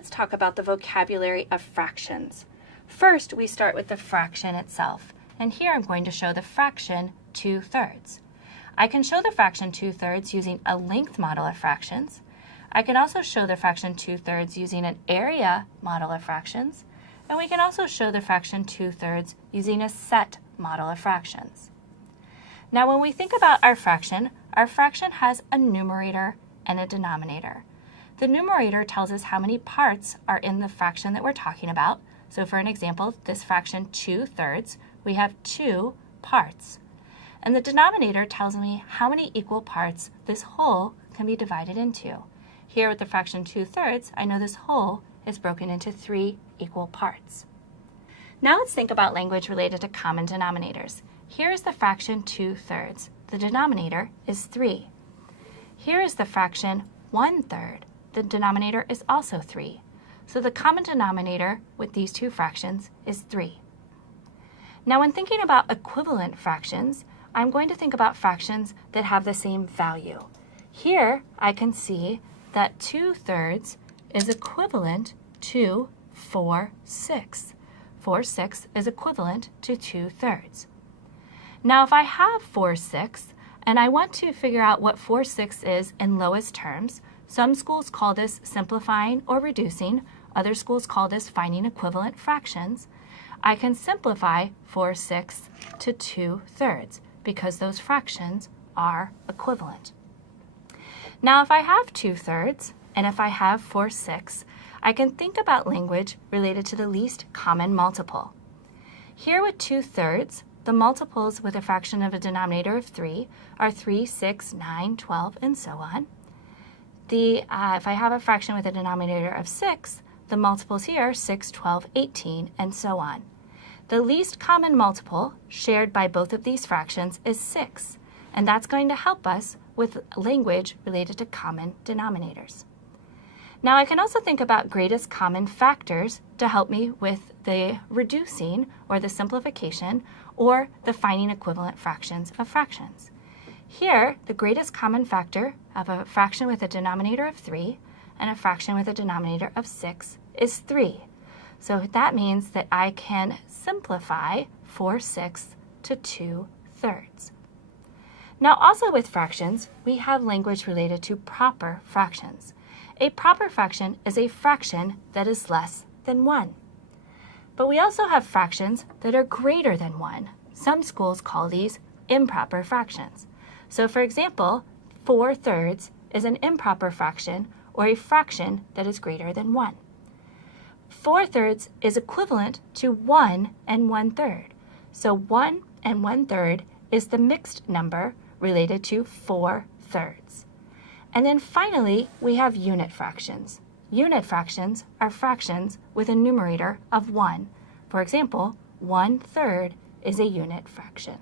let's talk about the vocabulary of fractions. First, we start with the fraction itself. And here I'm going to show the fraction 2/3. I can show the fraction 2/3 using a length model of fractions. I can also show the fraction 2/3 using an area model of fractions. And we can also show the fraction 2/3 using a set model of fractions. Now when we think about our fraction has a numerator and a denominator. The numerator tells us how many parts are in the fraction that we're talking about. So for an example, this fraction 2/3, we have 2 parts. And the denominator tells me how many equal parts this whole can be divided into. Here with the fraction 2/3, I know this whole is broken into 3 equal parts. Now let's think about language related to common denominators. Here is the fraction 2/3. The denominator is 3. Here is the fraction 1/3. The denominator is also 3. So the common denominator with these two fractions is 3. Now when thinking about equivalent fractions, I'm going to think about fractions that have the same value. Here I can see that 2/3 is equivalent to 4/6. 4/6 is equivalent to 2/3. Now if I have 4/6 and I want to figure out what 4/6 is in lowest terms, some schools call this simplifying or reducing. Other schools call this finding equivalent fractions. I can simplify 4/6 to 2/3 because those fractions are equivalent. Now if I have 2/3 and if I have 4/6, I can think about language related to the least common multiple. Here with 2/3, the multiples with a fraction of a denominator of 3 are 3, 6, 9, 12, and so on. If I have a fraction with a denominator of 6, the multiples here are 6, 12, 18, and so on. The least common multiple shared by both of these fractions is 6, and that's going to help us with language related to common denominators. Now I can also think about greatest common factors to help me with the reducing or the simplification or the finding equivalent fractions of fractions. Here, the greatest common factor of a fraction with a denominator of 3 and a fraction with a denominator of 6 is 3. So that means that I can simplify 4/6 to 2/3. Now also with fractions, we have language related to proper fractions. A proper fraction is a fraction that is less than 1. But we also have fractions that are greater than 1. Some schools call these improper fractions. So for example, 4/3 is an improper fraction or a fraction that is greater than 1. 4/3 is equivalent to 1 and 1/3. So 1 and 1/3 is the mixed number related to 4/3. And then finally, we have unit fractions. Unit fractions are fractions with a numerator of 1. For example, 1/3 is a unit fraction.